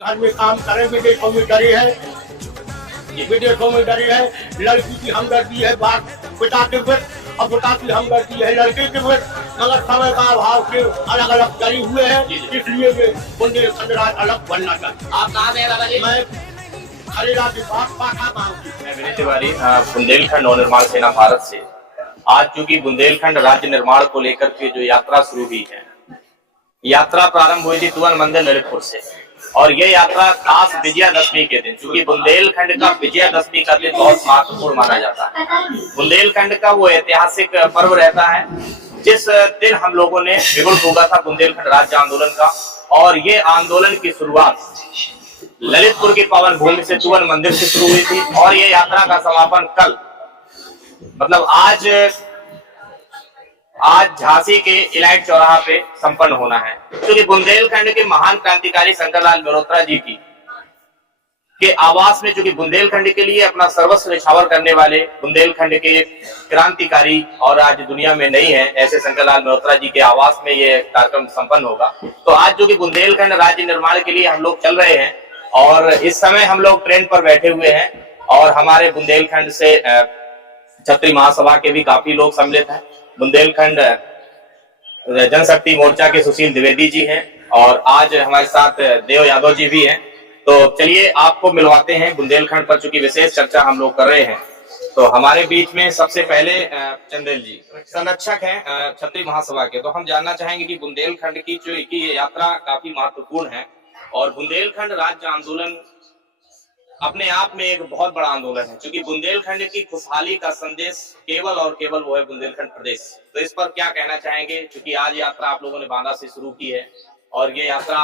घर में काम करें, विदेशों में डरे है, विदेशों में डरे है। लड़की की हमदर्दी है बात पिता के प्रति और पिता की हमदर्दी है लड़के के प्रति, मगर समय का अभाव से अलग अलग डरे हुए हैं, इसलिए वे बुंदेलखंड राज्य अलग बनना चाहते। आप कहाँ से दादा जी? मैं खरीदा के पास पाठा गाँव की। मैं विनय तिवारी बुंदेलखंड नव निर्माण सेना भारत से। आज चूंकि बुंदेलखंड राज्य निर्माण को लेकर के जो यात्रा शुरू हुई है, यात्रा प्रारंभ हुई थी तुवन मंदिर ललितपुर से, और ये यात्रा खास विजयादशमी के दिन, चूंकि बुंदेलखंड का विजयादशमी का दिन बहुत महत्वपूर्ण माना जाता है। बुंदेलखंड का वो ऐतिहासिक पर्व रहता है जिस दिन हम लोगों ने बिगुल फूंका था बुंदेलखंड राज्य आंदोलन का, और ये आंदोलन की शुरुआत ललितपुर की पावन भूमि से तुवन मंदिर से शुरू हुई थी, और ये यात्रा का समापन कल मतलब आज झांसी के इलाइट चौराहा पे संपन्न होना है। क्योंकि बुंदेलखंड के महान क्रांतिकारी शंकरलाल मल्होत्रा जी की के आवास में, चूंकि बुंदेलखंड के लिए अपना सर्वस्व न्यौछावर करने वाले बुंदेलखंड के क्रांतिकारी और आज दुनिया में नहीं है ऐसे शंकरलाल मल्होत्रा जी के आवास में ये कार्यक्रम संपन्न होगा। तो आज जो कि बुंदेलखंड राज्य निर्माण के लिए हम लोग चल रहे हैं, और इस समय हम लोग ट्रेन पर बैठे हुए हैं, और हमारे बुंदेलखंड से क्षत्रिय महासभा के भी काफी लोग सम्मिलित हैं। बुंदेलखंड जनशक्ति मोर्चा के सुशील द्विवेदी जी हैं, और आज हमारे साथ देव यादव जी भी हैं। तो चलिए आपको मिलवाते हैं बुंदेलखंड पर, चूंकि विशेष चर्चा हम लोग कर रहे हैं। तो हमारे बीच में सबसे पहले चंदेल जी संरक्षक हैं क्षत्रिय महासभा के। तो हम जानना चाहेंगे कि बुंदेलखंड की जो ये यात्रा काफी महत्वपूर्ण है, और बुंदेलखंड राज्य आंदोलन अपने आप में एक बहुत बड़ा आंदोलन है, क्योंकि बुंदेलखंड की खुशहाली का संदेश केवल और केवल वो है बुंदेलखंड प्रदेश। तो इस पर क्या कहना चाहेंगे, क्योंकि आज यात्रा आप लोगों ने बांदा से शुरू की है, और ये यात्रा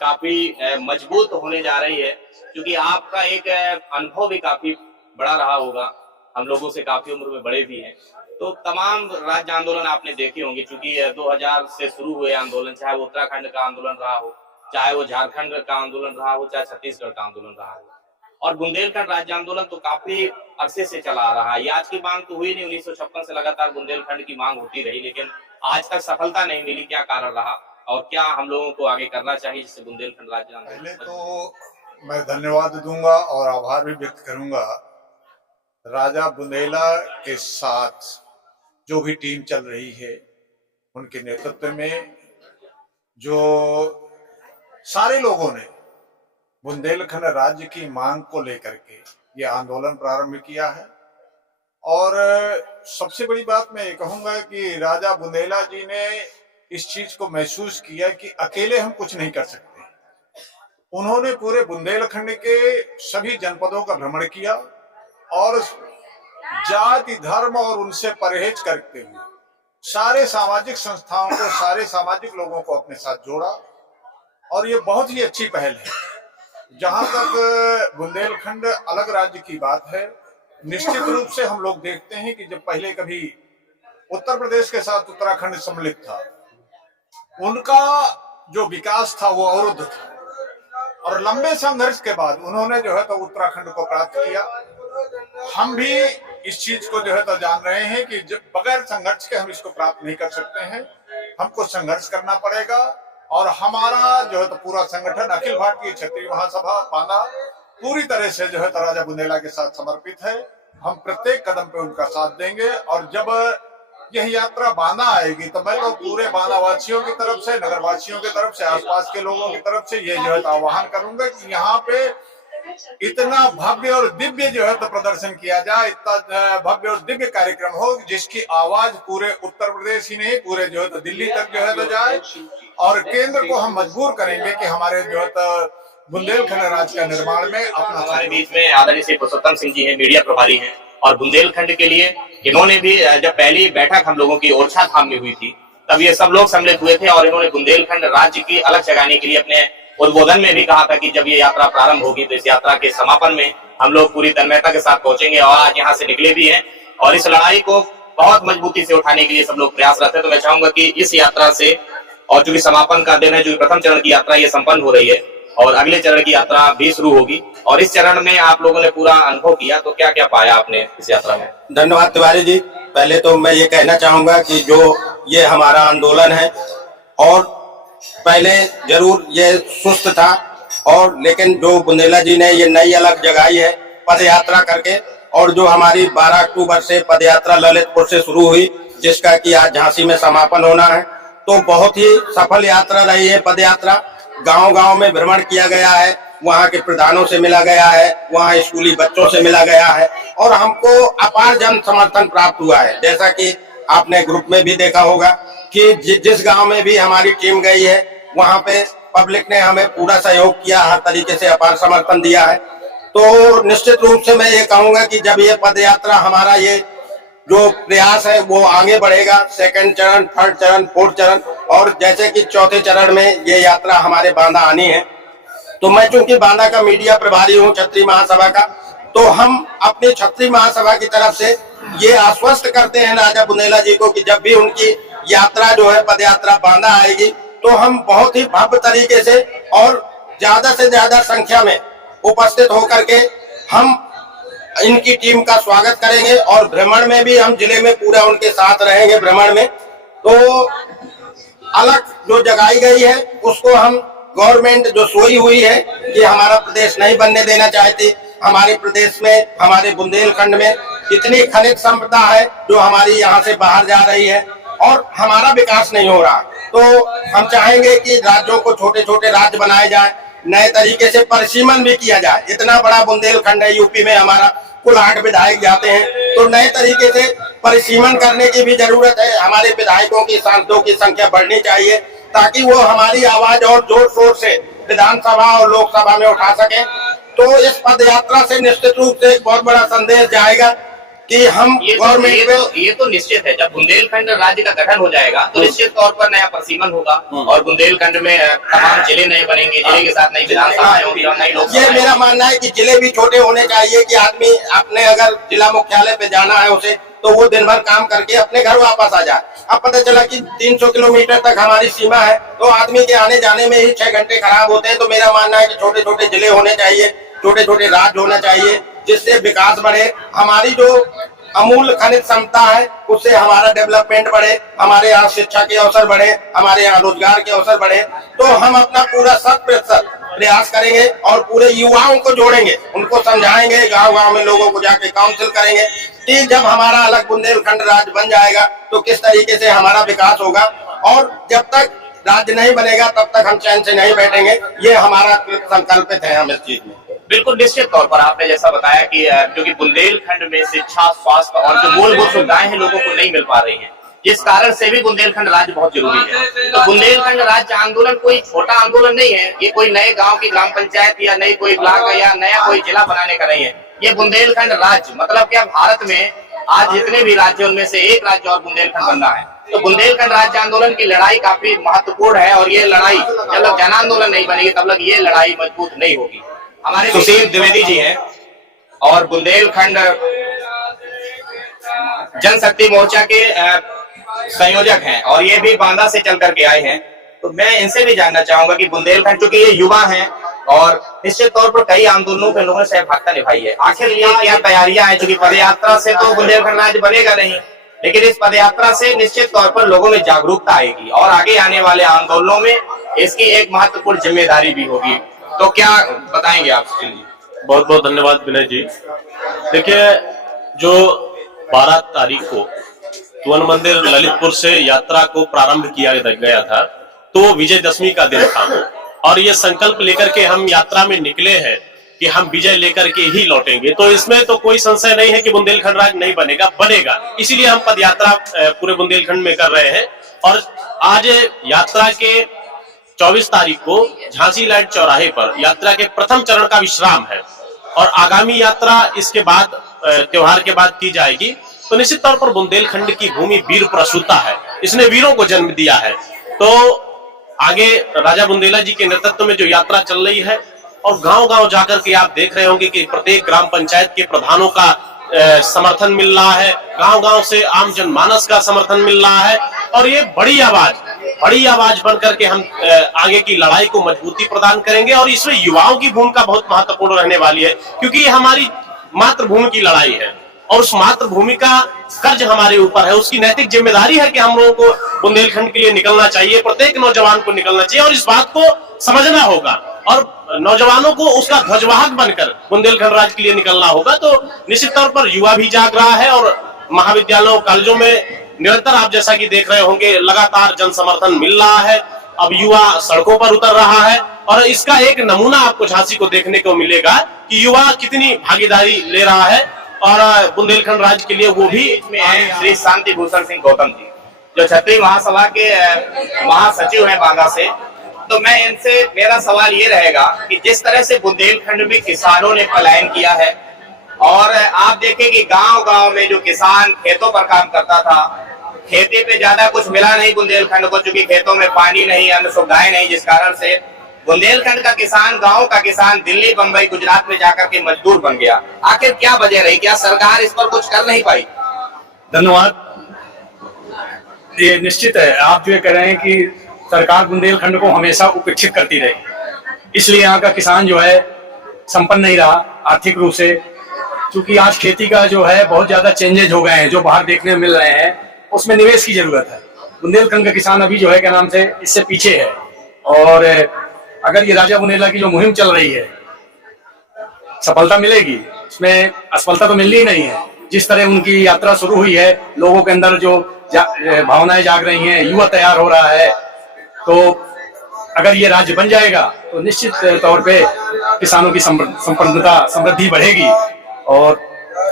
काफी मजबूत होने जा रही है, क्योंकि आपका एक अनुभव भी काफी बड़ा रहा होगा, हम लोगों से काफी उम्र में बड़े भी हैं। तो तमाम राज्य आंदोलन आपने देखे होंगे, क्योंकि 2000 से शुरू हुए आंदोलन, चाहे वो उत्तराखंड का आंदोलन रहा हो, चाहे वो झारखंड का आंदोलन रहा हो, चाहे छत्तीसगढ़ का आंदोलन रहा हो, और बुंदेलखंड राज्य आंदोलन तो काफी अरसे से चला आ रहा है। ये आज की मांग तो हुई नहीं, 1956 से लगातार बुंदेलखंड की मांग होती रही, लेकिन आज तक सफलता नहीं मिली। क्या कारण रहा, और क्या हम लोगों को आगे करना चाहिए जिससे बुंदेलखंड राज्य आंदोलन? पहले तो मैं धन्यवाद दूंगा और आभार भी व्यक्त करूंगा राजा बुंदेला के साथ जो भी टीम चल रही है उनके नेतृत्व में, जो सारे लोगों ने बुंदेलखंड राज्य की मांग को लेकर के ये आंदोलन प्रारंभ किया है। और सबसे बड़ी बात मैं ये कहूंगा कि राजा बुंदेला जी ने इस चीज को महसूस किया कि अकेले हम कुछ नहीं कर सकते। उन्होंने पूरे बुंदेलखंड के सभी जनपदों का भ्रमण किया, और जाति धर्म और उनसे परहेज करते हुए सारे सामाजिक संस्थाओं को, सारे सामाजिक लोगों को अपने साथ जोड़ा, और ये बहुत ही अच्छी पहल है। जहां तक बुंदेलखंड अलग राज्य की बात है, निश्चित रूप से हम लोग देखते हैं कि जब पहले कभी उत्तर प्रदेश के साथ उत्तराखंड सम्मिलित था, उनका जो विकास था वो अवरुद्ध था, और लंबे संघर्ष के बाद उन्होंने जो है तो उत्तराखंड को प्राप्त किया। हम भी इस चीज को जो है तो जान रहे हैं कि जब बगैर संघर्ष के हम इसको प्राप्त नहीं कर सकते हैं, हमको संघर्ष करना पड़ेगा। और हमारा जो है तो पूरा संगठन अखिल भारतीय क्षत्रिय महासभा बांदा पूरी तरह से जो है तो राजा बुंदेला के साथ समर्पित है। हम प्रत्येक कदम पे उनका साथ देंगे, और जब यह यात्रा बांदा आएगी तो मैं तो पूरे बांदा वासियों की तरफ से, नगर वासियों की तरफ से, आसपास के लोगों की तरफ से ये जो है तो आह्वान करूंगा कि यहाँ पे इतना भव्य और दिव्य जो है तो प्रदर्शन किया जाए, इतना भव्य और दिव्य कार्यक्रम हो जिसकी आवाज पूरे उत्तर प्रदेश ही नहीं पूरे जो है तो दिल्ली तक जो है तो जाए, और केंद्र को हम मजबूर करेंगे कि हमारे जो है तो बुंदेलखंड राज्य का निर्माण में अपना। हमारे बीच में आदरणीय श्री पुरुषोत्तम सिंह जी हैं, मीडिया प्रभारी हैं, और बुंदेलखंड के लिए इन्होंने भी, जब पहली बैठक हम लोगों की ओरछा धाम में हुई थी तब ये सब लोग सम्मिलित हुए थे, और इन्होंने बुंदेलखंड राज्य की अलग जगाने के लिए अपने उद्बोधन में भी कहा था कि जब ये यात्रा प्रारंभ होगी तो इस यात्रा के समापन में हम लोग पूरी तन्मयता के साथ पहुंचेंगे, और आज यहाँ से निकले भी हैं, और इस लड़ाई को बहुत मजबूती से उठाने के लिए सब लोग प्रयासरत हैं। तो मैं चाहूंगा कि इस यात्रा से, और चूंकि समापन का दिन है, जो प्रथम चरण की यात्रा ये संपन्न हो रही है, और अगले चरण की यात्रा भी शुरू होगी, और इस चरण में आप लोगों ने पूरा अनुभव किया, तो क्या क्या पाया आपने इस यात्रा में? धन्यवाद तिवारी जी। पहले तो मैं ये कहना चाहूंगा कि जो ये हमारा आंदोलन है, और पहले जरूर ये सुस्त था, और लेकिन जो बुंदेला जी ने ये नई अलग जगाई है पद यात्रा करके, और जो हमारी 12 अक्टूबर से पद यात्रा ललितपुर से शुरू हुई, जिसका कि आज झांसी में समापन होना है, तो बहुत ही सफल यात्रा रही है पद यात्रा। गांव-गांव में भ्रमण किया गया है, वहां के प्रधानों से मिला गया है, वहां स्कूली बच्चों से मिला गया है, और हमको अपार जन समर्थन प्राप्त हुआ है। जैसा कि आपने ग्रुप में भी देखा होगा कि जिस गांव में भी हमारी टीम गई है वहां पे पब्लिक ने हमें पूरा सहयोग किया, हर तरीके से अपार समर्थन दिया है। तो निश्चित रूप से मैं ये कहूंगा कि जब ये पद यात्रा हमारा ये जो प्रयास है वो आगे बढ़ेगा, सेकंड चरण, थर्ड चरण, फोर्थ चरण, और जैसे कि चौथे चरण में ये यात्रा हमारे बांदा आनी है, तो मैं चूंकि बांदा का मीडिया प्रभारी हूँ क्षत्रिय महासभा का, तो हम अपने क्षत्रिय महासभा की तरफ से ये आश्वस्त करते हैं राजा बुंदेला जी को कि जब भी उनकी यात्रा जो है पद यात्रा बांदा आएगी तो हम बहुत ही भव्य तरीके से और ज्यादा से ज्यादा संख्या में उपस्थित होकर के हम इनकी टीम का स्वागत करेंगे, और भ्रमण में भी हम जिले में पूरा उनके साथ रहेंगे। भ्रमण में तो अलग जो जगाई गई है उसको हम गवर्नमेंट जो सोई हुई है कि हमारा प्रदेश नहीं बनने देना चाहती, हमारे प्रदेश में, हमारे बुंदेलखंड में इतनी खनिज संपदा है जो हमारी यहाँ से बाहर जा रही है और हमारा विकास नहीं हो रहा, तो हम चाहेंगे कि राज्यों को छोटे छोटे राज्य बनाए जाए, नए तरीके से परिसीमन भी किया जाए। इतना बड़ा बुंदेलखंड है, यूपी में हमारा कुल 8 विधायक जाते हैं, तो नए तरीके से परिसीमन करने की भी जरूरत है। हमारे विधायकों की, सांसदों की संख्या बढ़नी चाहिए ताकि वो हमारी आवाज और जोर शोर से विधानसभा और लोकसभा में उठा सके। तो इस पद यात्रा से निश्चित रूप से एक बहुत बड़ा संदेश जाएगा कि हम ये तो निश्चित है, जब बुंदेलखंड राज्य का गठन हो जाएगा तो निश्चित तौर पर नया परिसीमन होगा और बुंदेलखंड में तमाम जिले नए बनेंगे, जिले के साथ नई विधानसभाएं होंगी और नई लोकसभा। ये मेरा मानना है कि जिले भी छोटे होने चाहिए कि आदमी अपने अगर जिला मुख्यालय पे जाना है उसे, तो वो दिन भर काम करके अपने घर वापस आ जाए। अब पता चला कि 300 किलोमीटर तक हमारी सीमा है, तो आदमी के आने जाने में ही 6 घंटे खराब होते हैं। तो मेरा मानना है कि छोटे छोटे जिले होने चाहिए, छोटे छोटे राज्य होना चाहिए, जिससे विकास बढ़े, हमारी जो अमूल खनिज क्षमता है उससे हमारा डेवलपमेंट बढ़े, हमारे यहाँ शिक्षा के अवसर बढ़े, हमारे यहाँ रोजगार के अवसर बढ़े। तो हम अपना पूरा 100% प्रयास करेंगे और पूरे युवाओं को जोड़ेंगे, उनको समझाएंगे, गांव गांव में लोगों को जाके काउंसिल करेंगे कि जब हमारा अलग बुंदेलखंड राज्य बन जाएगा तो किस तरीके से हमारा विकास होगा, और जब तक राज्य नहीं बनेगा तब तक हम चैन से नहीं बैठेंगे। ये हमारा संकल्पित है हम इस चीज में। बिल्कुल निश्चित तौर पर आपने जैसा बताया कि क्योंकि बुंदेलखंड में शिक्षा, स्वास्थ्य और जो मूलभूत सुविधाएं हैं लोगों को नहीं मिल पा रही हैं, जिस कारण से भी बुंदेलखंड राज्य बहुत जरूरी है। तो बुंदेलखंड राज्य आंदोलन कोई छोटा आंदोलन नहीं है, ये कोई नए गांव की ग्राम पंचायत या नई कोई ब्लॉक या नया कोई जिला बनाने का नहीं है। ये बुंदेलखंड राज्य मतलब क्या, भारत में आज जितने भी राज्य उनमें से एक राज्य और बुंदेलखंड बनना है। तो बुंदेलखंड राज्य आंदोलन की लड़ाई काफी महत्वपूर्ण है, और ये लड़ाई जब तक जन आंदोलन नहीं बनेगी तब तक ये लड़ाई मजबूत नहीं होगी। हमारे सुशील द्विवेदी जी हैं और बुंदेलखंड जनशक्ति मोर्चा के संयोजक हैं, और ये भी बांदा से चल करके आए हैं। तो मैं इनसे भी जानना चाहूंगा कि बुंदेलखंड, क्योंकि ये युवा हैं और निश्चित तौर पर कई आंदोलनों में लोगों ने सहभागिता निभाई है, आखिर ये क्या तैयारियां हैं? क्योंकि पदयात्रा से तो बुंदेलखंड राज्य बनेगा नहीं, लेकिन इस पदयात्रा से निश्चित तौर पर लोगों में जागरूकता आएगी और आगे आने वाले आंदोलनों में इसकी एक महत्वपूर्ण जिम्मेदारी भी होगी। तो क्या बताएंगे आप? बहुत बहुत धन्यवाद विनय जी। देखिए, जो 12 तारीख को त्वन मंदिर ललितपुर से यात्रा को प्रारंभ किया गया था, तो विजयदशमी का दिन था, और ये संकल्प लेकर के हम यात्रा में निकले हैं कि हम विजय लेकर के ही लौटेंगे। तो इसमें तो कोई संशय नहीं है कि बुंदेलखंड राज्य नहीं बनेगा, बनेगा। इसीलिए हम पद यात्रा पूरे बुंदेलखंड में कर रहे हैं, और आज यात्रा के 24 तारीख को झांसी लाइट चौराहे पर यात्रा के प्रथम चरण का विश्राम है, और आगामी यात्रा इसके बाद त्योहार के बाद की जाएगी। तो निश्चित तौर पर बुंदेलखंड की भूमि वीर प्रसूता है, इसने वीरों को जन्म दिया है। तो आगे राजा बुंदेला जी के नेतृत्व में जो यात्रा चल रही है, और गांव गांव जाकर के आप देख रहे होंगे कि प्रत्येक ग्राम पंचायत के प्रधानों का समर्थन मिल रहा है, गांव गांव से आम जनमानस का समर्थन मिल रहा है, और ये बड़ी आवाज बन करके हम आगे की लड़ाई को मजबूती प्रदान करेंगे। और इसमें युवाओं की भूमिका बहुत महत्वपूर्ण रहने वाली है, क्योंकि ये हमारी मातृभूमि की लड़ाई है, और उस मातृभूमि का कर्ज हमारे ऊपर है, उसकी नैतिक जिम्मेदारी है कि हम लोगों को बुंदेलखंड के लिए निकलना चाहिए, प्रत्येक नौजवान को निकलना चाहिए, और इस बात को समझना होगा। और नौजवानों को उसका ध्वजवाहक बनकर बुंदेलखंड राज्य के लिए निकलना होगा। तो निश्चित तौर पर युवा भी जाग रहा है और महाविद्यालयों कॉलेजों में निरंतर आप जैसा कि देख रहे होंगे लगातार जन समर्थन मिल रहा है। अब युवा सड़कों पर उतर रहा है और इसका एक नमूना आपको झांसी को देखने को मिलेगा कि युवा कितनी भागीदारी ले रहा है और बुंदेलखंड राज्य के लिए वो भी श्री शांति भूषण सिंह गौतम जी जो क्षत्रिय महासभा के महासचिव हैं बांदा से। तो मैं इनसे मेरा सवाल ये रहेगा कि जिस तरह से बुंदेलखंड में किसानों ने पलायन किया है और आप देखें कि गांव-गांव में जो किसान खेतों पर काम करता था, खेती पे ज्यादा कुछ मिला नहीं बुंदेलखंड को, चूंकि खेतों में पानी नहीं, अन्य सुविधाएं नहीं, जिस कारण से बुंदेलखंड का किसान, गांव का किसान दिल्ली, बंबई, गुजरात में जाकर के मजदूर बन गया। आखिर क्या वजह रही? क्या सरकार इस पर कुछ कर नहीं पाई? धन्यवाद। ये निश्चित है, आप जो कह रहे हैं कि सरकार बुंदेलखंड को हमेशा उपेक्षित करती रही, इसलिए यहाँ का किसान जो है संपन्न नहीं रहा आर्थिक रूप से। क्योंकि आज खेती का जो है बहुत ज्यादा चेंजेज हो गए हैं, जो बाहर देखने में मिल रहे हैं, उसमें निवेश की जरूरत है। बुंदेलखंड का किसान अभी जो है क्या नाम से इससे पीछे है। और अगर ये राजा बुंदेला की जो मुहिम चल रही है सफलता मिलेगी, इसमें असफलता तो मिलनी ही नहीं है। जिस तरह उनकी यात्रा शुरू हुई है, लोगों के अंदर जो भावनाएं जाग रही हैं, युवा तैयार हो रहा है, तो अगर ये राज्य बन जाएगा तो निश्चित तौर पे किसानों की संपन्नता समृद्धि बढ़ेगी और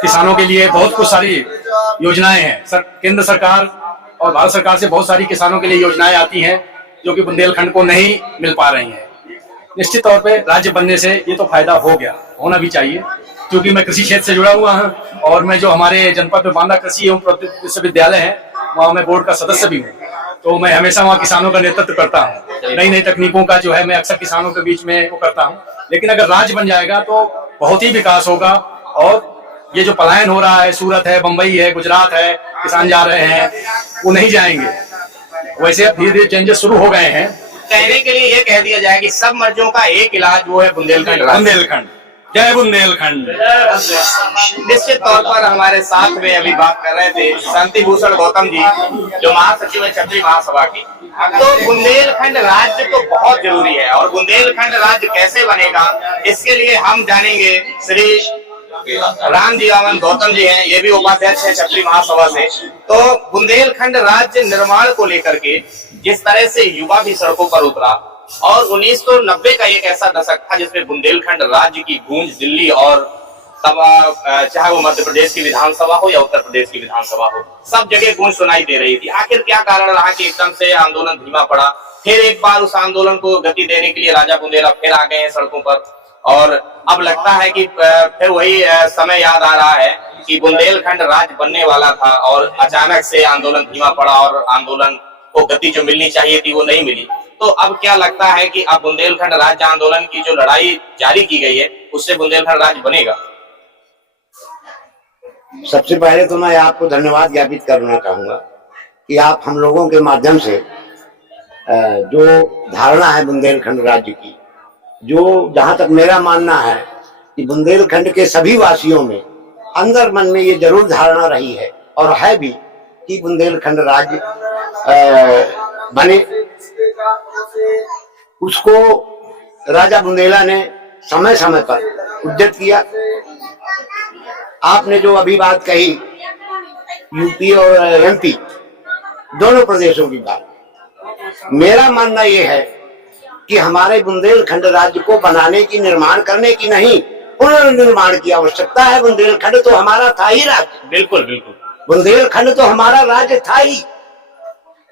किसानों के लिए बहुत कुछ सारी योजनाएं हैं। केंद्र सरकार और भारत सरकार से बहुत सारी किसानों के लिए योजनाएं आती हैं जो कि बुंदेलखंड को नहीं मिल पा रही हैं। निश्चित तौर पे राज्य बनने से ये तो फायदा हो गया, होना भी चाहिए। क्योंकि मैं कृषि क्षेत्र से जुड़ा हुआ हूँ और मैं जो हमारे जनपद में बांदा कृषि एवं प्रौद्योगिकी विश्वविद्यालय है वहाँ मैं बोर्ड का सदस्य भी हूँ, तो मैं हमेशा वहाँ किसानों का नेतृत्व करता हूँ। नई नई तकनीकों का जो है मैं अक्सर किसानों के बीच में वो करता हूँ। लेकिन अगर राज्य बन जाएगा तो बहुत ही विकास होगा और ये जो पलायन हो रहा है, सूरत है, बंबई है, गुजरात है, किसान जा रहे हैं, वो नहीं जाएंगे। वैसे अब धीरे धीरे चेंजेस शुरू हो गए हैं। कहने के लिए ये कह दिया जाए कि सब मर्जों का एक इलाज वो है बुंदेलखंड। बुंदेलखंड, जय बुंदेलखंड। निश्चित तौर पर हमारे साथ में अभी बात कर रहे थे शांति भूषण गौतम जी जो महासचिव है क्षत्रिय महासभा की। तो बुंदेलखंड राज्य तो बहुत जरूरी है और बुंदेलखंड राज्य कैसे बनेगा इसके लिए हम जानेंगे। श्री रामजी रावण गौतम जी हैं, ये भी उपाध्यक्ष है क्षत्रिय महासभा से। तो बुंदेलखंड राज्य निर्माण को लेकर के जिस तरह से युवा भी सड़कों पर उतरा और 1990 का एक ऐसा दशक था जिसमें बुंदेलखंड राज्य की गूंज दिल्ली और तब चाहे वो मध्य प्रदेश की विधानसभा हो या उत्तर प्रदेश की विधानसभा हो, सब जगह गूंज सुनाई दे रही थी। आखिर क्या कारण रहा कि एकदम से आंदोलन धीमा पड़ा? फिर एक बार उस आंदोलन को गति देने के लिए राजा बुंदेला फिर आ गए हैं सड़कों पर और अब लगता है कि फिर वही समय याद आ रहा है कि बुंदेलखंड राज्य बनने वाला था और अचानक से आंदोलन धीमा पड़ा और आंदोलन को गति जो मिलनी चाहिए थी वो नहीं मिली। तो अब क्या लगता है कि अब बुंदेलखंड राज्य आंदोलन की जो लड़ाई जारी की गई है उससे बुंदेलखंड राज्य बनेगा? सबसे पहले तो मैं आपको धन्यवाद ज्ञापित करना चाहूंगा कि आप हम लोगों के माध्यम से जो धारणा है बुंदेलखंड राज्य की, जो जहां तक मेरा मानना है कि बुंदेलखंड के सभी वासियों में अंदर मन में ये जरूर धारणा रही है और है भी कि बुंदेलखंड राज्य बने। उसको राजा बुंदेला ने समय समय पर उद्यत किया। आपने जो अभी बात कही यूपी और एमपी दोनों प्रदेशों की बात, मेरा मानना यह है कि हमारे बुंदेलखंड राज्य को बनाने की, निर्माण करने की नहीं, पुनर्निर्माण की आवश्यकता है। बुंदेलखंड तो हमारा था ही राज्य। बिल्कुल बिल्कुल, बुंदेलखंड तो हमारा राज्य था ही।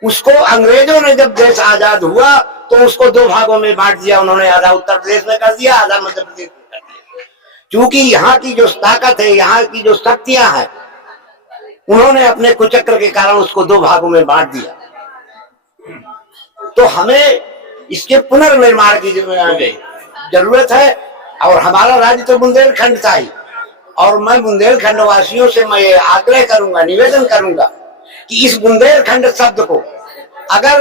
उसको अंग्रेजों ने जब देश आजाद हुआ तो उसको दो भागों में बांट दिया उन्होंने, आधा उत्तर प्रदेश में कर दिया, आधा मध्य प्रदेश में कर दिया। क्योंकि यहाँ की जो ताकत है, यहाँ की जो शक्तियां हैं, उन्होंने अपने कुचक्र के कारण उसको दो भागों में बांट दिया। तो हमें इसके पुनर्निर्माण की जरूरत है और हमारा राज्य तो बुंदेलखंड था ही। और मैं बुंदेलखंड वासियों से मैं आग्रह करूंगा, निवेदन करूंगा कि इस बुंदेलखंड शब्द को अगर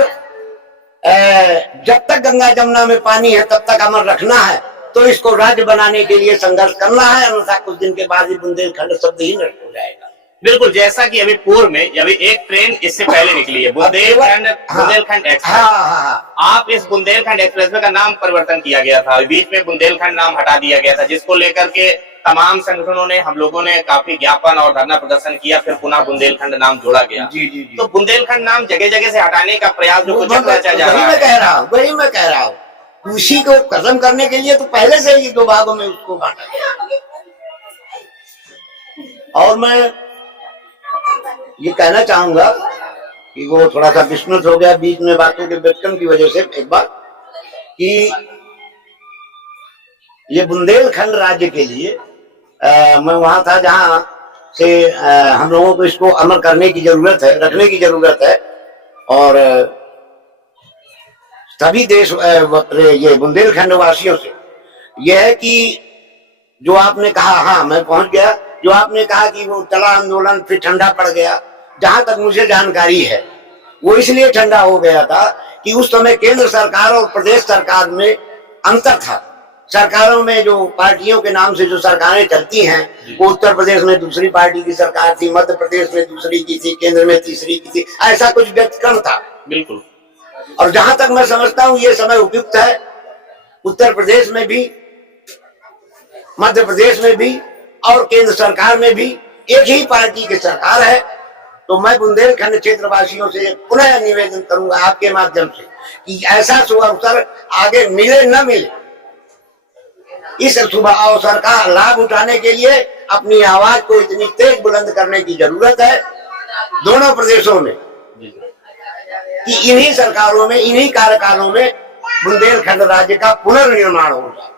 जब तक गंगा जमुना में पानी है तब तक अमर रखना है तो इसको राज्य बनाने के लिए संघर्ष करना है, अन्यथा कुछ दिन के बाद ही बुंदेलखंड शब्द ही नष्ट हो जाएगा। बिल्कुल, जैसा कि अभी पूर्व में अभी एक ट्रेन इससे पहले निकली है, बुंदेलखंड एक्सप्रेस। आप इस बुंदेलखंड एक्सप्रेस का नाम परिवर्तन किया गया था, बीच में बुंदेलखंड नाम हटा दिया गया था, जिसको लेकर के तमाम संगठनों ने, हम लोगों ने काफी ज्ञापन और धरना प्रदर्शन किया, फिर पुनः बुंदेलखंड नाम जोड़ा गया। जी जी जी। तो बुंदेलखंड नाम जगह जगह से हटाने का प्रयास जो कुछ रचा जा रहा है, वही मैं कह रहा हूँ, उसी को खत्म करने के लिए तो पहले से ही 2 भागों में उसको बांटा गया। और मैं ये कहना चाहूंगा कि वो थोड़ा सा विस्मृत हो गया बीच में बातों के व्यक्तन की वजह से, एक बात कि ये बुंदेलखंड राज्य के लिए मैं वहां था जहां से हम लोगों को इसको अमल करने की जरूरत है, रखने की जरूरत है। और सभी देश ये बुंदेलखंड वासियों से यह है कि जो आपने कहा, हाँ मैं पहुंच गया, जो आपने कहा कि वो चला आंदोलन फिर ठंडा पड़ गया, जहां तक मुझे जानकारी है वो इसलिए ठंडा हो गया था कि उस समय केंद्र सरकार और प्रदेश सरकार में अंतर था। सरकारों में जो पार्टियों के नाम से जो सरकारें चलती हैं, वो उत्तर प्रदेश में दूसरी पार्टी की सरकार थी, मध्य प्रदेश में दूसरी की थी, केंद्र में तीसरी की थी, ऐसा कुछ व्यतिक्रम था। बिल्कुल। और जहां तक मैं समझता हूं ये समय उपयुक्त है, उत्तर प्रदेश में भी, मध्य प्रदेश में भी और केंद्र सरकार में भी एक ही पार्टी की सरकार है। तो मैं बुंदेलखंड क्षेत्रवासियों से पुनः निवेदन करूंगा आपके माध्यम से कि ऐसा शुभ अवसर आगे मिले न मिले, इस शुभ अवसर का लाभ उठाने के लिए अपनी आवाज को इतनी तेज बुलंद करने की जरूरत है दोनों प्रदेशों में, कि इन्हीं सरकारों में, इन्हीं कार्यकालों में बुंदेलखंड राज्य का पुनर्निर्माण होगा।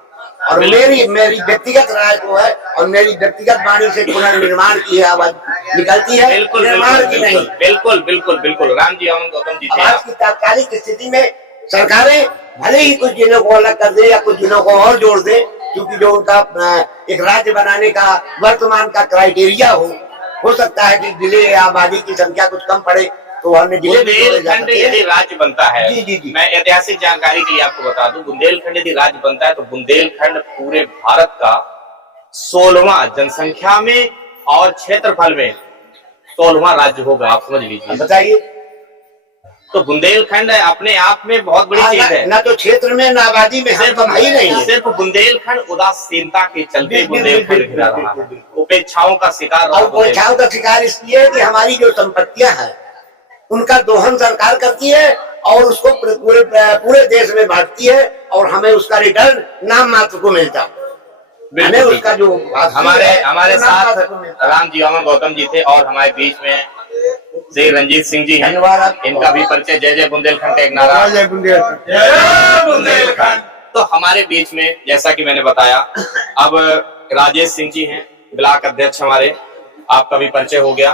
और मेरी व्यक्तिगत राय तो है, और मेरी व्यक्तिगत वाणी से पुनर्निर्माण की आवाज निकलती है, निर्माण की नहीं। बिल्कुल बिल्कुल बिल्कुल। राम जी, अमन गौतम जी, आज की तात्कालिक स्थिति में सरकारें भले ही कुछ जिलों को अलग कर दे या कुछ जिलों को और जोड़ दे, क्योंकि जो उनका एक राज्य बनाने का वर्तमान का क्राइटेरिया हो सकता है कि जिले या आबादी की संख्या कुछ कम पड़े, तो हमने बुंदेलखंड यदि राज्य बनता है, जी जी जी, मैं ऐतिहासिक जानकारी के लिए आपको बता दूं, बुंदेलखंड यदि राज्य बनता है तो बुंदेलखंड पूरे भारत का 16वां जनसंख्या में और क्षेत्रफल में 16वां राज्य होगा। आप समझ लीजिए। बताइए। तो बुंदेलखंड अपने आप में बहुत बड़ी चीज है, ना तो क्षेत्र में ना आबादी में, सिर्फ ही नहीं है। सिर्फ बुंदेलखंड उदासीनता के चलते बुंदेलखंड घिरा रहा है, उपेक्षाओं का शिकार रहा। उपेक्षाओं का शिकार इसलिए है कि हमारी जो संपत्तियां हैं उनका दोहन सरकार करती है और उसको पूरे देश में बांटती है, और हमें उसका रिटर्न नाम मात्र को मिलता है। हमें उसका जो हमारे साथ राम जी, अमन गौतम जी थे, और हमारे बीच में श्री रंजीत सिंह जी हैं। इनका भी परिचय जय जय बुंदेलखंड का एक नारा, जय बुंदेलखंड। तो हमारे बीच में, जैसा कि मैंने बताया, अब राजेश सिंह जी हैं, ब्लॉक अध्यक्ष हमारे, आपका भी परिचय हो गया।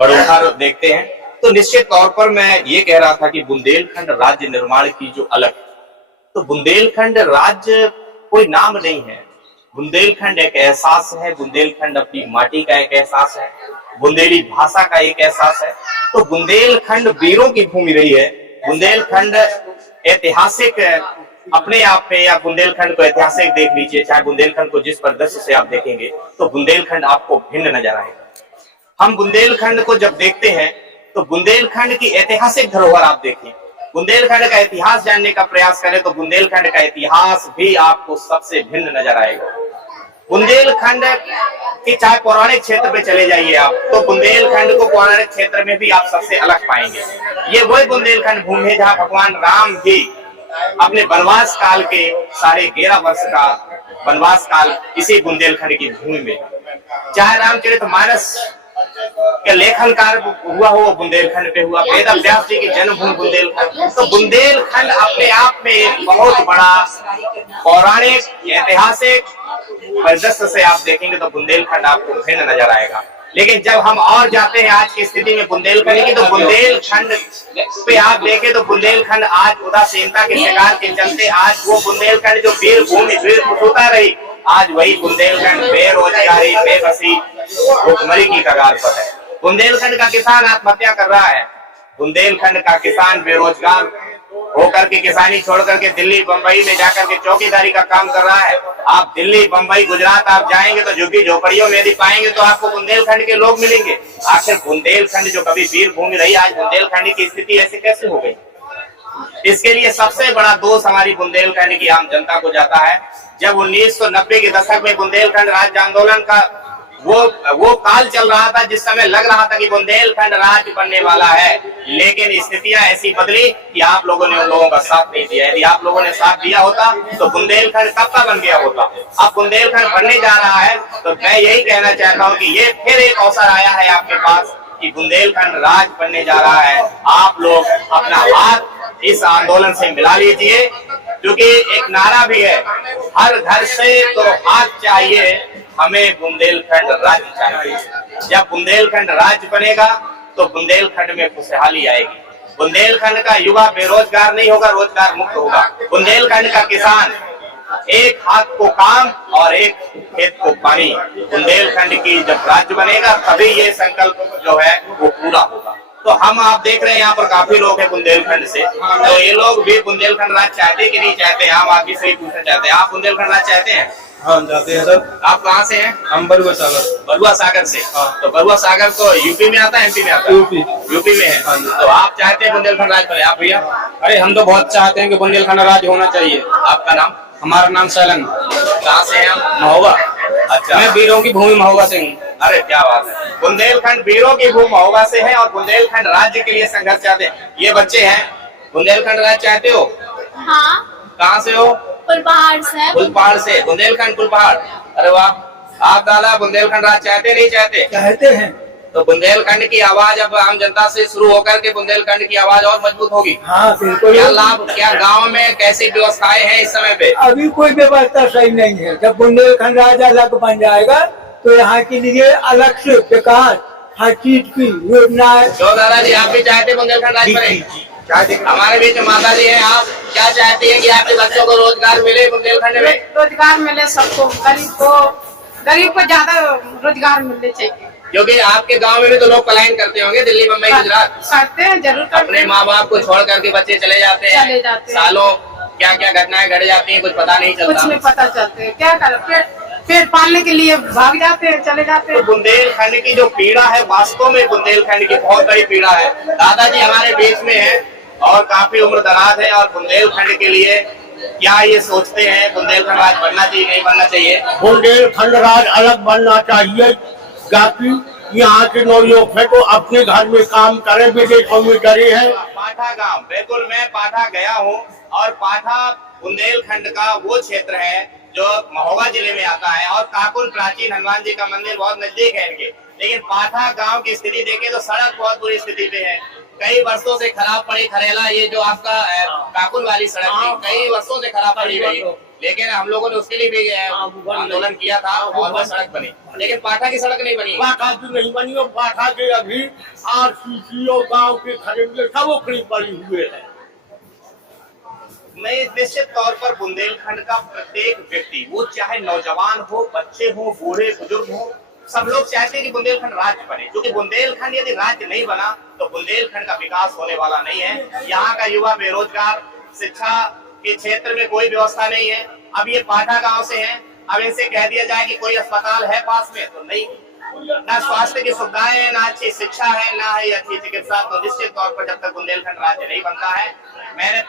बड़ोखा देखते हैं। तो निश्चित तौर पर मैं ये कह रहा था कि बुंदेलखंड राज्य निर्माण की जो अलग, तो बुंदेलखंड राज्य कोई नाम नहीं है, बुंदेलखंड एक एहसास है, बुंदेलखंड अपनी माटी का एक एहसास है, बुंदेली भाषा का एक एहसास है। तो बुंदेलखंड वीरों की भूमि रही है, बुंदेलखंड ऐतिहासिक अपने आप में, या बुंदेलखंड को ऐतिहासिक देख लीजिए, चाहे बुंदेलखंड को जिस परिदृश्य से आप देखेंगे तो बुंदेलखंड आपको भिन्न नजर आएगा। हम बुंदेलखंड को जब देखते हैं तो बुंदेलखंड की ऐतिहासिक धरोहर आप देखें, बुंदेलखंड का इतिहास जानने का प्रयास करें तो बुंदेलखंड का इतिहास भी आपको सबसे भिन्न नजर आएगा। बुंदेलखंड के चाहे पौराणिक क्षेत्र पे चले जाइए आप, तो बुंदेलखंड को पौराणिक क्षेत्र में भी आप सबसे अलग पाएंगे। ये वही बुंदेलखंड भूमि है जहाँ भगवान राम भी अपने वनवास काल के 11.5 वर्ष का वनवास काल इसी बुंदेलखंड की भूमि में, चाहे रामचरितमानस के लेखन कार्य हुआ हो बुंदेलखंड पे हुआ, वेद व्यास जी की जन्मभूमि बुंदेलखंड। तो बुंदेलखंड अपने आप में एक बहुत बड़ा पौराणिक ऐतिहासिक परिदृश्य से आप देखेंगे तो बुंदेलखंड आपको भिन्न नजर आएगा। लेकिन जब हम और जाते हैं आज की स्थिति में बुंदेलखंड की, तो बुंदेलखंड पे आप देखें तो बुंदेलखंड आज उदासीनता के शिकार के चलते, आज वो बुंदेलखंड जो वीर भूमि वीर होता रही, आज वही बुंदेलखंड बेरोजगारी, बेबसी, भुखमरी की कगार पर है। बुंदेलखंड का किसान आत्महत्या कर रहा है, बुंदेलखंड का किसान बेरोजगार होकर के किसानी छोड़ करके दिल्ली बंबई में जाकर के चौकीदारी का काम कर रहा है। आप दिल्ली बंबई गुजरात आप जाएंगे तो झुग्गी झोपड़ियों में यदि पाएंगे तो आपको बुंदेलखंड के लोग मिलेंगे। आखिर बुंदेलखंड जो कभी वीर भूमि रही, आज बुंदेलखंड की स्थिति ऐसे कैसे हो गई? इसके लिए सबसे बड़ा दोष हमारी बुंदेलखंड की आम जनता को जाता है। जब 1990 के दशक में बुंदेलखंड राज्य आंदोलन का वो काल चल रहा था, जिस समय लग रहा था कि बुंदेलखंड राज्य बनने वाला है, लेकिन स्थितियां ऐसी बदली कि आप लोगों ने उन लोगों का साथ नहीं दिया। यदि आप लोगों ने साथ दिया होता तो बुंदेलखंड कब का बन गया होता। अब बुंदेलखंड बनने जा रहा है तो मैं यही कहना चाहता हूँ कि ये फिर एक अवसर आया है आपके पास कि बुंदेलखंड राज्य बनने जा रहा है। आप लोग अपना हाथ इस आंदोलन से मिला लीजिए, क्योंकि एक नारा भी है, हर घर से तो हाथ चाहिए, हमें बुंदेलखंड राज्य चाहिए। जब बुंदेलखंड राज्य बनेगा तो बुंदेलखंड में खुशहाली आएगी। बुंदेलखंड का युवा बेरोजगार नहीं होगा, रोजगार मुक्त होगा। बुंदेलखंड का किसान एक हाथ को काम और एक खेत को पानी। बुंदेलखंड की जब राज्य बनेगा तभी ये संकल्प जो है वो पूरा होगा। तो हम आप देख रहे हैं यहाँ पर काफी लोग हैं बुंदेलखंड से, तो ये लोग भी बुंदेलखंड राज्य चाहते कि नहीं चाहते? हम आपकी से ही पूछना चाहते हैं, आप बुंदेलखंड राज्य चाहते हैं? हाँ जाते हैं सर। आप कहाँ से हैं? हम बरुआ सागर। बरुआ सागर से। हाँ। तो बरुआ सागर तो यूपी में आता है, एमपी में आता है? यूपी में है। हाँ। तो आप चाहते हैं बुंदेलखंड राज्य बने? आप भैया? अरे हम तो बहुत चाहते हैं कि बुंदेलखंड राज्य होना चाहिए। आपका नाम? हमारा नाम सैलन। कहाँ से हैं आप? महोबा। अच्छा, मैं वीरों की भूमि महोबा से हूँ। अरे क्या बात है। बुंदेलखंड वीरों की भूमि महोबा से है और बुंदेलखंड राज्य के लिए संघर्ष चाहते हैं। ये बच्चे हैं, बुंदेलखंड राज्य चाहते हो? हाँ। कहाँ से हो? फुलपहाड़ से। फुलपहाड़ से। बुंदेलखंड फुलपहाड़। अरे वाह। आप दादा बुंदेलखंड राज्य चाहते नहीं चाहते? चाहते हैं। तो बुंदेलखंड की आवाज अब आम जनता से शुरू होकर के बुंदेलखंड की आवाज और मजबूत होगी। हाँ बिल्कुल। क्या लाभ, क्या गांव में कैसी व्यवस्थाएं हैं इस समय पे? अभी कोई व्यवस्था सही नहीं है। जब बुंदेलखंड राज्य अलग बन जाएगा तो यहाँ के लिए अलग से विकास, हर चीज की योजना है। तो दादाजी आप भी चाहते बुंदेलखंड राज्य बने? हमारे बीच माता जी हैं, आप क्या चाहती हैं कि आपके बच्चों को रोजगार मिले बुंदेलखंड में? रोजगार मिले सबको, गरीब को ज्यादा रोजगार मिलने चाहिए। क्योंकि आपके गांव में भी तो लोग पलायन करते होंगे, दिल्ली बम्बई गुजरात करते हैं, जरूर करते अपने हैं। माँ बाप को छोड़ करके बच्चे चले जाते हैं। सालों क्या क्या घटनाएं घट जाती हैं, कुछ पता नहीं चलता। कुछ नहीं पता चलते, क्या कर पेट पालने के लिए भाग जाते हैं, चले जाते तो हैं। बुंदेलखंड की जो पीड़ा है, वास्तव में बुंदेलखंड की बहुत बड़ी पीड़ा है। दादाजी हमारे बीच में है और काफी उम्र दराज है, और बुंदेलखंड के लिए क्या ये सोचते हैं बुंदेलखंड राज्य बनना चाहिए नहीं बनना चाहिए? बुंदेलखंड राज्य अलग बनना चाहिए, ताकि यहाँ के नौयुवक है तो अपने घर में काम करें, विदेशों में डरे हैं। पाठा गांव, बिल्कुल मैं पाठा गया हूँ, और पाठा बुंदेलखंड का वो क्षेत्र है जो महोबा जिले में आता है, और काकुल प्राचीन हनुमान जी का मंदिर बहुत नजदीक है इनके। लेकिन पाठा गांव की स्थिति देखें तो सड़क बहुत बुरी स्थिति पे है, कई वर्षों से खराब पड़ी। खरेला ये जो आपका काकुल वाली सड़क थी, कई वर्षों से खराब पड़ी रही, लेकिन हम लोगों ने उसके लिए भी आंदोलन किया था और वह सड़क बनी। लेकिन पाठा की सड़क नहीं बनी। पाठा की नहीं बनी, और पाठा के अभी RCCO गांव के खरीदे सब उखड़ी पड़ी हुए हैं। मैं निश्चित तौर पर बुंदेलखंड का प्रत्येक व्यक्ति, वो चाहे नौजवान हो, बच्चे हो, बूढ़े बुजुर्ग हो, सब लोग चाहते हैं कि बुंदेलखंड राज्य बने। क्योंकि बुंदेलखंड यदि राज्य नहीं बना तो बुंदेलखंड का विकास होने वाला नहीं है। यहाँ का युवा बेरोजगार, शिक्षा के क्षेत्र में कोई व्यवस्था नहीं है। अब ये पाठा गांव से हैं, अब इनसे कह दिया जाए कि कोई अस्पताल है पास में, तो नहीं, ना स्वास्थ्य की सुविधाएं है, ना अच्छी शिक्षा है, ना है अच्छी चिकित्सा। तो निश्चित तौर पर जब तक बुंदेलखंड राज्य नहीं बनता है, मैंने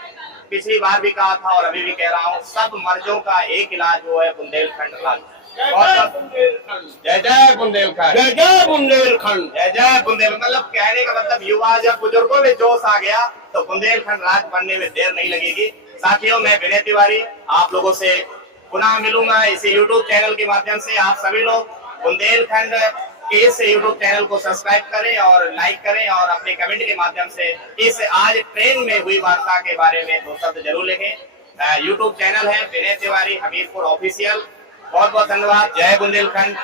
पिछली बार भी कहा था और अभी भी कह रहा हूँ, सब मर्जों का एक इलाज वो है बुंदेलखंड राज्य। जय जय बुंदेलखंड, जय जय बुंदेलखंड, जय जय बुंदेलखंड। मतलब कहने का मतलब युवा जब बुजुर्गों में जोश आ गया तो बुंदेलखंड राज्य बनने में देर नहीं लगेगी। साथियों, मैं विनय तिवारी आप लोगों से पुनः मिलूंगा इसी यूट्यूब चैनल के माध्यम से। आप सभी लोग बुंदेलखंड के इस यूट्यूब चैनल को सब्सक्राइब करें और लाइक करें, और अपने कमेंट के माध्यम से इस आज ट्रेन में हुई वार्ता के बारे में 2 शब्द जरूर लिखें। यूट्यूब चैनल है विनय तिवारी हमीरपुर ऑफिशियल। बहुत बहुत धन्यवाद। जय बुंदेलखंड।